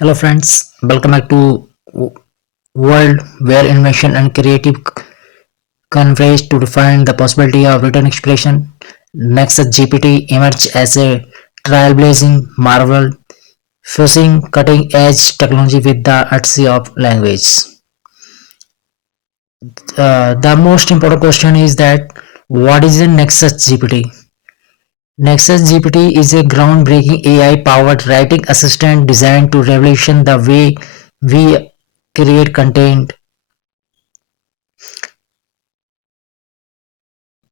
Hello friends, welcome back to world where invention and creative converge to define the possibility of written expression. Next GPT emerged as a trailblazing marvel, fusing cutting-edge technology with the artistry of language. The most important question is that what is a Nexus GPT? Nexus GPT is a groundbreaking AI-powered writing assistant designed to revolution the way we create content.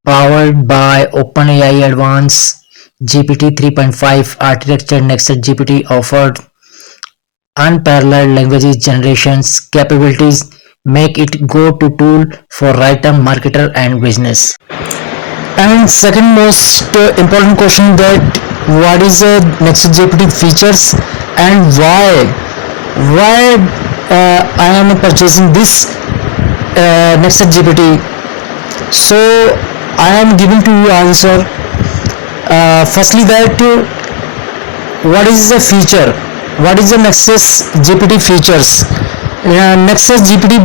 Powered by OpenAI Advanced GPT 3.5 architecture, NextGPT offered unparalleled language generations capabilities, make it go-to tool for writer, marketer, and business. And second most important question that what is a NextGPT features and why I am purchasing this NextGPT. So I am giving to you answer. Firstly, that what is the feature? What is the Nexus GPT features? Nexus GPT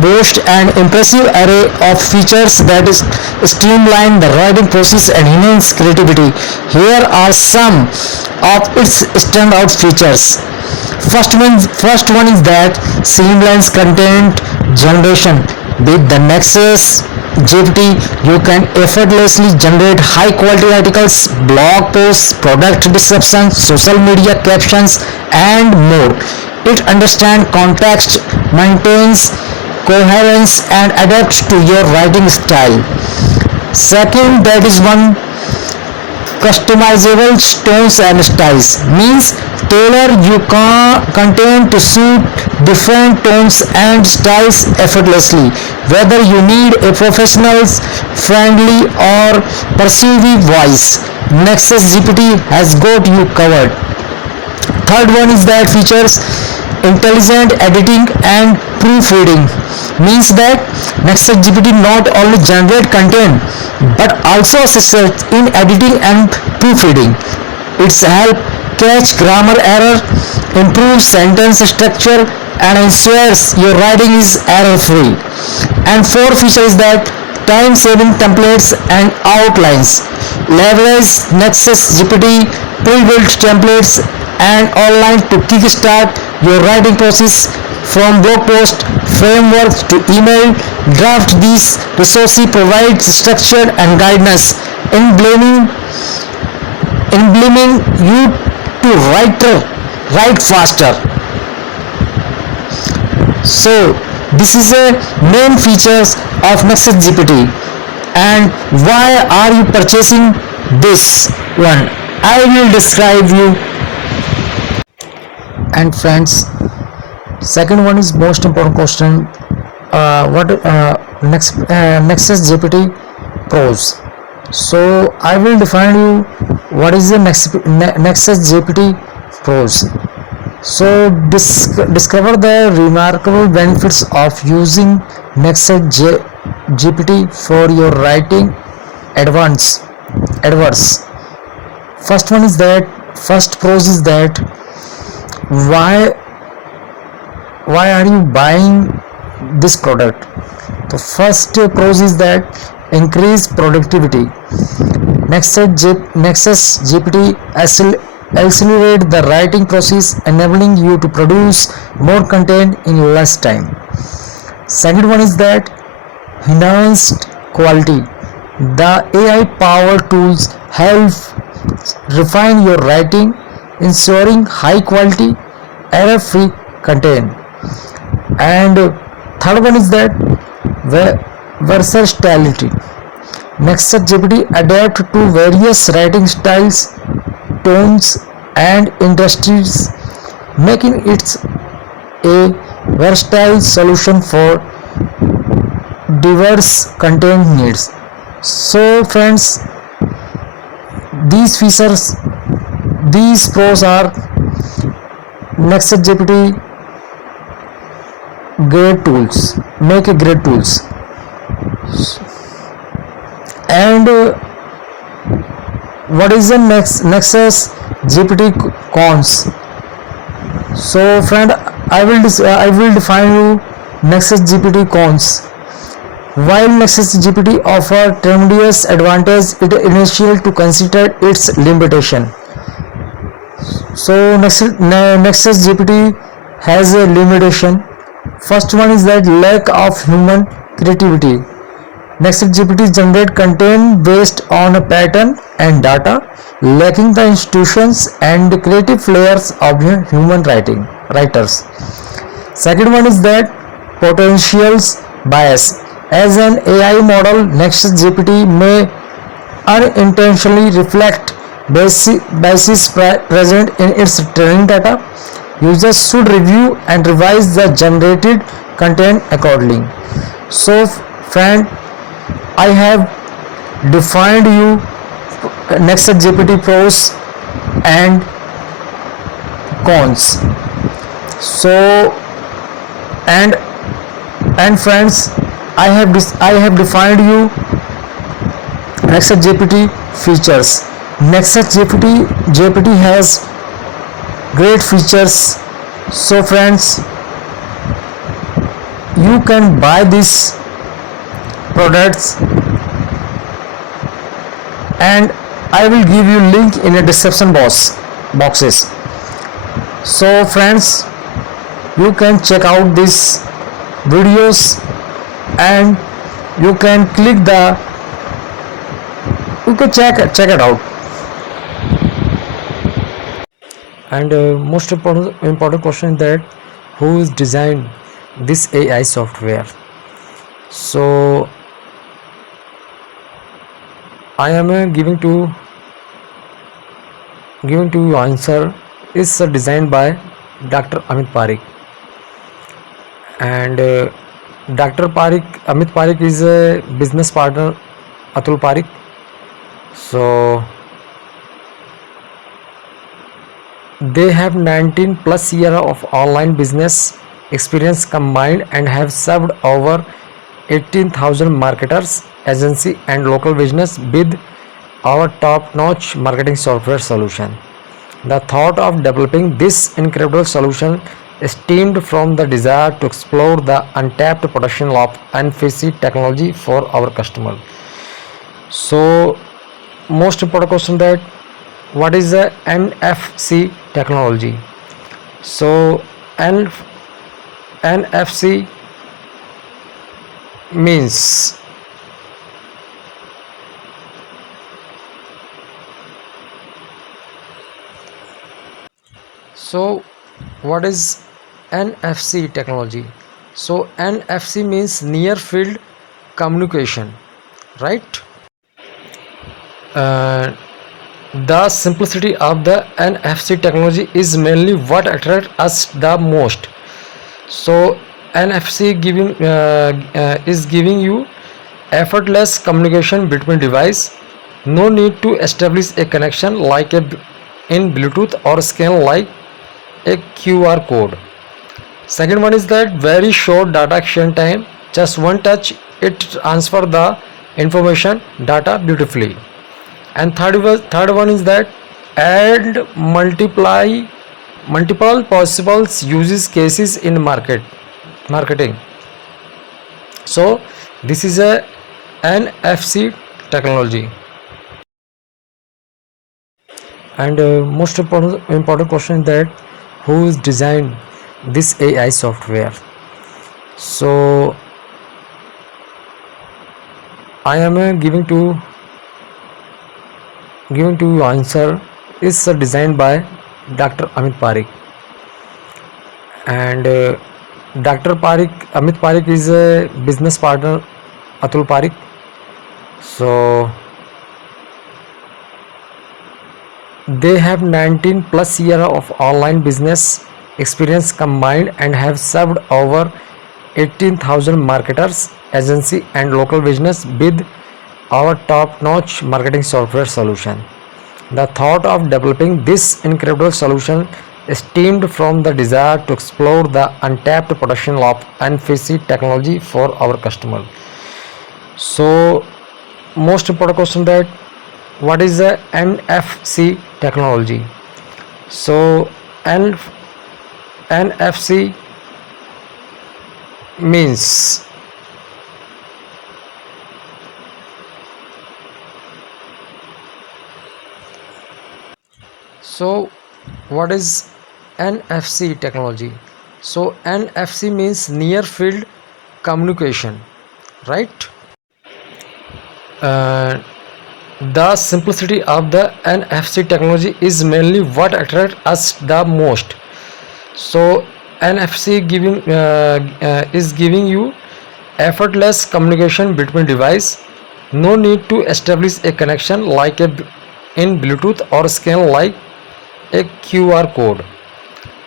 boasts an impressive array of features that is streamline the writing process and enhance creativity. Here are some of its standout features. First one is that seamless content generation. With the Nexus GPT, you can effortlessly generate high quality articles, blog posts, product descriptions, social media captions, and more. It understands context, maintains coherence, and adapts to your writing style. Second, that is one customizable tones and styles means tailor your content to suit different tones and styles effortlessly, whether you need a professional friendly or persuasive voice. Nexus GPT has got you covered. Third one is that features intelligent editing and proofreading, means that Nexus GPT not only generate content but also assists in editing and proofreading. It's help catch grammar error, improve sentence structure, and ensures your writing is error free. And fourth feature is that time saving templates and outlines. Leverage Nexus GPT pre-built templates and online to kickstart your writing process. From blog post frameworks to email draft, these resources provide structure and guidance in blaming you to write faster. So this is a main features of Nexus GPT. And why are you purchasing this one? I will describe you. And friends, second one is most important question. What Nexus GPT pros? So I will define you what is the Nexus GPT pros. So discover the remarkable benefits of using Nexus GPT for your writing adverse. First pros is that why are you buying this product? The first pros is that increase productivity. Nexus GPT accelerate the writing process, enabling you to produce more content in less time. Second one is that enhanced quality. The AI powered tools help refine your writing, ensuring high quality, error free content. And third one is that versatility. Nexus GPT adapt to various writing styles, tones, and industries, making it a versatile solution for diverse content needs. So friends, these features, these pros are Nexus GPT great tools, make a great tools. And what is the Nexus GPT cons? So, friend, I will define you Nexus GPT cons. While Nexus GPT offer tremendous advantage, it is essential to consider its limitation. So, Nexus GPT has a limitation. First one is that lack of human creativity. Nexus GPT generate content based on a pattern and data, lacking the institutions and creative layers of human writers. Second one is that potentials bias. As an AI model, Nexus GPT may unintentionally reflect biases present in its training data. Users should review and revise the generated content accordingly. So, friend, I have defined you Nexus GPT pros and cons. So, and friends, I have defined you Nexus GPT features. Nexus GPT has great features. So, friends, you can buy these products, and I will give you link in the description boxes. So, friends, you can check out these videos, and you can check it out. And most important question is that who is designed this AI software? So I am giving to you answer is designed by Dr. Amit Parikh, and Amit Parikh is a business partner Atul Parikh. So they have 19 plus year of online business experience combined and have served over 18,000 marketers, agency and local business with our top-notch marketing software solution. The thought of developing this incredible solution stemmed from the desire to explore the untapped potential of NFC technology for our customer. So, most important question that what is the NFC technology? So, NFC means so what is NFC technology? So NFC means near field communication, right? The simplicity of the NFC technology is mainly what attracts us the most. So NFC is giving you effortless communication between device. No need to establish a connection like in Bluetooth or scan like a QR code. Second one is that very short data exchange time. Just one touch, it transfer the information data beautifully. And third one is that add multiple possible uses cases in marketing. So this is a NFC technology. And most important question is that who is designed this AI software? So I am giving to you answer is designed by Dr. Amit Parikh, and Amit Parikh is a business partner Atul Parikh. So they have 19 plus year of online business experience combined and have served over 18,000 marketers, agency and local business with our top-notch marketing software solution. The thought of developing this incredible solution stemmed from the desire to explore the untapped potential of NFC technology for our customer. So most important question that what is the NFC technology? So NFC means? So what is NFC technology? So NFC means near field communication, right? uh, the simplicity of the NFC technology is mainly what attracts us the most. So NFC is giving you effortless communication between device. No need to establish a connection like in Bluetooth or scan like a QR code.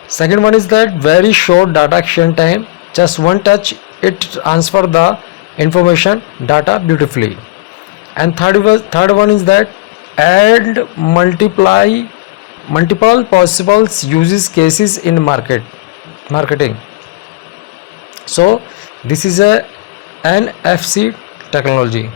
Second one is that very short data exchange time. Just one touch, it transfer the information data beautifully. And third one is that add multiple possible uses cases in marketing. So this is a NFC technology.